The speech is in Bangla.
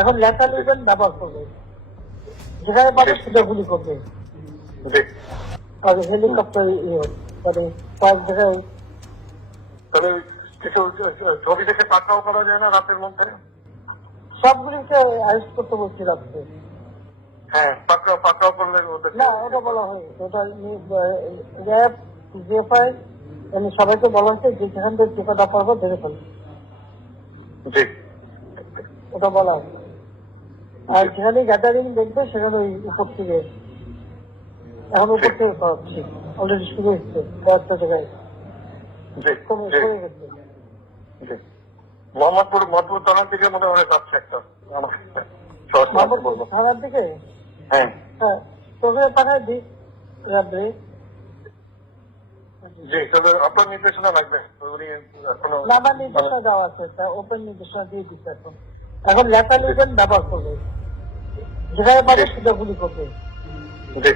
এখন লেখা লিখবেন ব্যবহার করবে, যেখানে পাবে সেটা গুলি করবে। আর হেলিকপ্টার মানে কয়েক জায়গায় তবে কিছু ছবি দেখে পাকড়াও করা যায় না রাতের মধ্যে? সবগুলিকে অ্যারেস্ট করতে বলছি রাখতে। হ্যাঁ, পাকড়াও করলে না, ওটা বলা হয় ওটা র্যাব জিএফআই এমনি সবাইকে বলা হচ্ছে যে যেখান থেকে টিকাটা পারবো ধরে ফেলবে, জি ওটা বলা হয়। আর যেখানে গ্যাদারিং দেখবে সেখানে ওই উপর থেকে, এখন উপর থেকে করাচ্ছি, অলরেডি শুরু হচ্ছে কয়েকটা জায়গায় জি কমে জি গেছে। জি মোহাম্মদপুর থানার দিকে মনে হয় যাচ্ছে একটা আমার সরাসরি বলবো। থানার দিকে হ্যাঁ হ্যাঁ তোকে পাঠায় দিই র্যাবে। জি, তবে আপনার নির্দেশনা লাগবে। উনি এখনো না, আমার নির্দেশনা দেওয়া আছে, ওপেন নির্দেশনা দিয়ে দিচ্ছে। এখন এখন লেখা লিখবেন ব্যবহার করবে, যেখানে পাবে সেটা গুলি করবে। জি